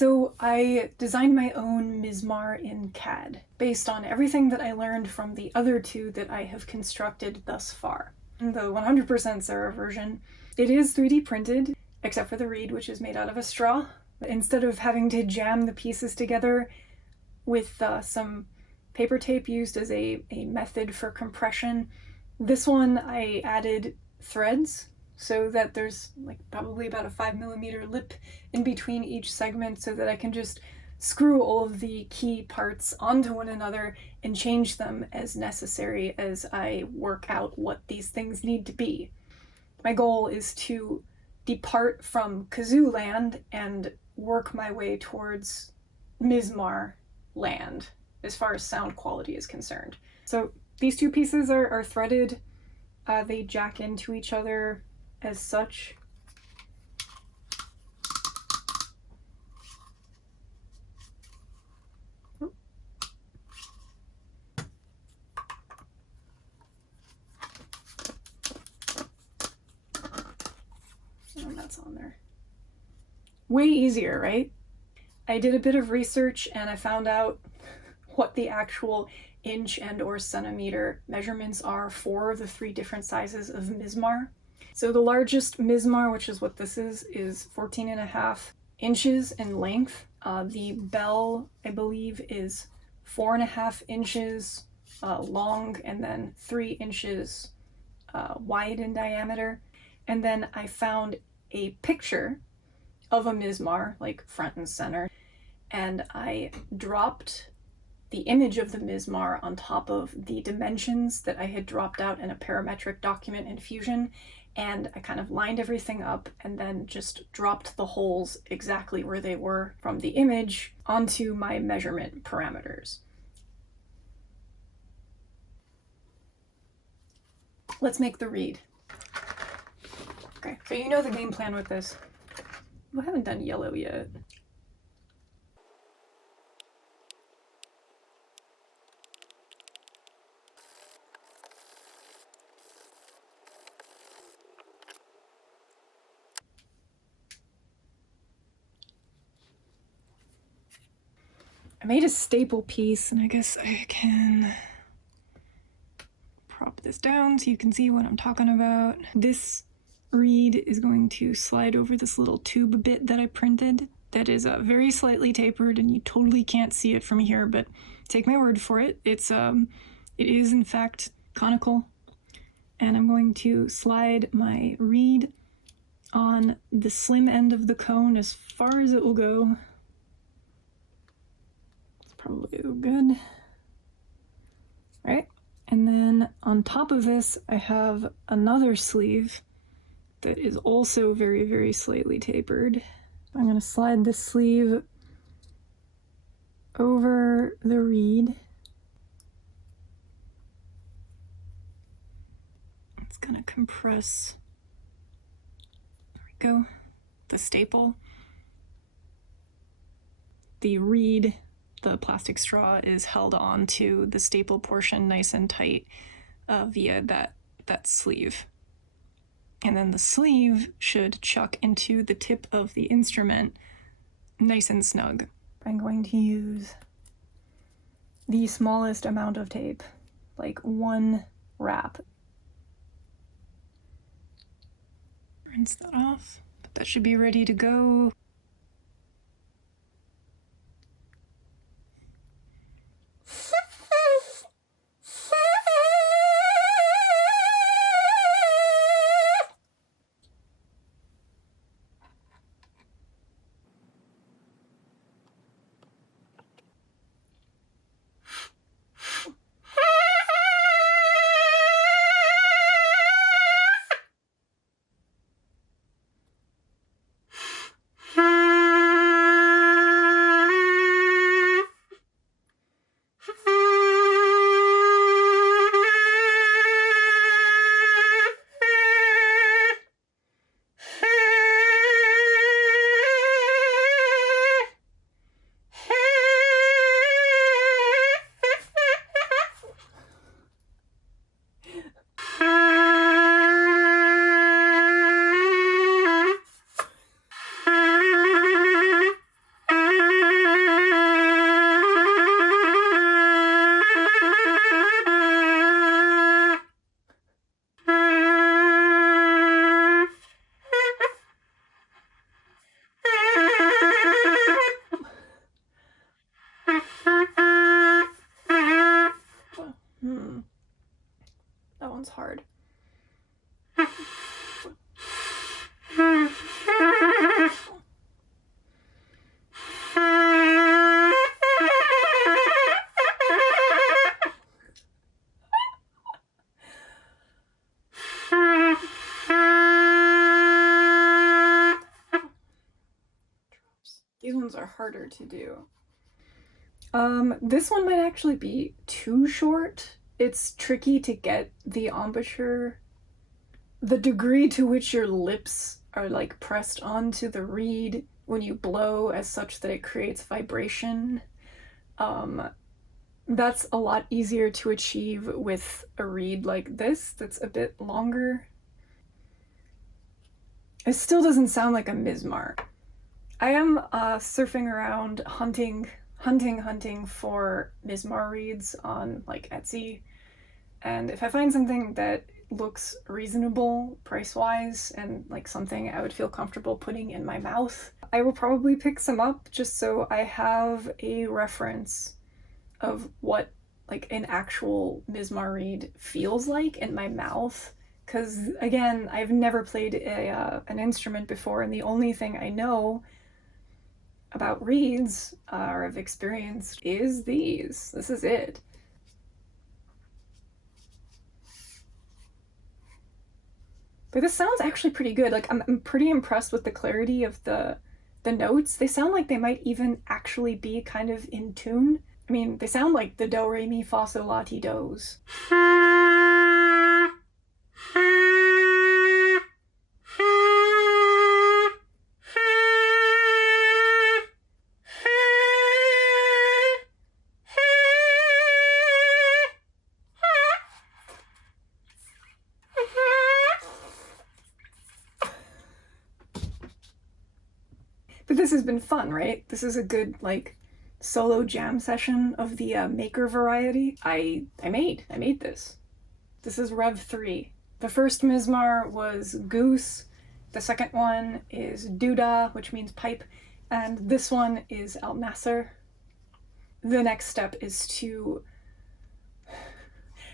So I designed my own Mizmar in CAD, based on everything that I learned from the other two that I have constructed thus far. The 100% Sarah version, it is 3D printed, except for the reed, which is made out of a straw. Instead of having to jam the pieces together with some paper tape used as a method for compression, this one I added threads so that there's like probably about a 5mm lip in between each segment so that I can just screw all of the key parts onto one another and change them as necessary as I work out what these things need to be. My goal is to depart from Kazoo land and work my way towards Mizmar land as far as sound quality is concerned. So these two pieces are threaded. They jack into each other as such. And that's on there. Way easier, right? I did a bit of research and I found out what the actual inch and or centimeter measurements are for the 3 different sizes of Mizmar. So the largest Mizmar, which is what this is 14.5 inches in length. The bell, I believe, is 4.5 inches long and then 3 inches wide in diameter. And then I found a picture of a Mizmar, like front and center, and I dropped the image of the Mizmar on top of the dimensions that I had dropped out in a parametric document in Fusion, and I kind of lined everything up and then just dropped the holes exactly where they were from the image onto my measurement parameters. Let's make the reed. Okay, so you know the game plan with this. We haven't done yellow yet. I made a staple piece, and I guess I can prop this down so you can see what I'm talking about. This reed is going to slide over this little tube bit that I printed that is very slightly tapered, and you totally can't see it from here, but take my word for it. It is in fact conical, and I'm going to slide my reed on the slim end of the cone as far as it will go. Probably good. Right, and then on top of this I have another sleeve that is also very, very slightly tapered. I'm going to slide this sleeve over the reed. It's going to compress, there we go, the staple. The reed, the plastic straw, is held on to the staple portion nice and tight via that sleeve. And then the sleeve should chuck into the tip of the instrument nice and snug. I'm going to use the smallest amount of tape, like 1 wrap. Rinse that off, but that should be ready to go. hard. These ones are harder to do. This one might actually be too short. It's tricky to get the embouchure. The degree to which your lips are like pressed onto the reed when you blow as such that it creates vibration, that's a lot easier to achieve with a reed like this that's a bit longer. It still doesn't sound like a Mizmar. I am surfing around hunting for Mizmar reeds on like Etsy, and if I find something that looks reasonable price-wise and like something I would feel comfortable putting in my mouth, I will probably pick some up just so I have a reference of what like an actual Mizmar reed feels like in my mouth. Because again, I've never played an instrument before, and the only thing I know about reeds or have experienced is these. This is it. But this sounds actually pretty good. Like I'm pretty impressed with the clarity of the notes. They sound like they might even actually be kind of in tune. I mean, they sound like the do, re, mi, fa, sol, la, ti, dos. But this has been fun, right? This is a good, like, solo jam session of the maker variety. I made this. This is Rev 3. The first Mizmar was Goose. The second one is Duda, which means pipe. And this one is Al Nasr. The next step is to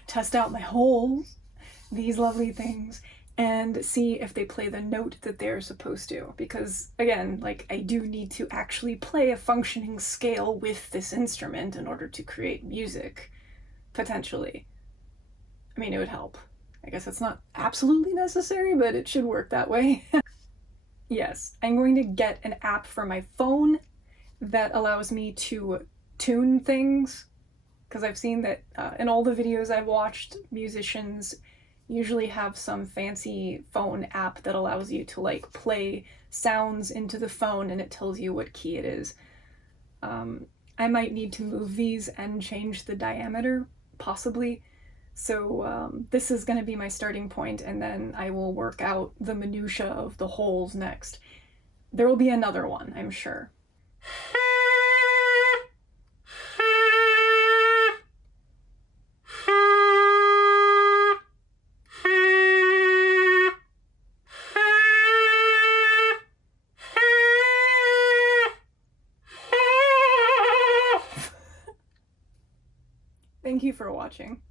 test out my holes, these lovely things, and see if they play the note that they're supposed to. Because, again, like, I do need to actually play a functioning scale with this instrument in order to create music, potentially. I mean, it would help. I guess it's not absolutely necessary, but it should work that way. Yes, I'm going to get an app for my phone that allows me to tune things, because I've seen that in all the videos I've watched, musicians usually have some fancy phone app that allows you to like play sounds into the phone and it tells you what key it is. I might need to move these and change the diameter, possibly. So this is going to be my starting point, and then I will work out the minutia of the holes next. There will be another one, I'm sure. Thank you for watching.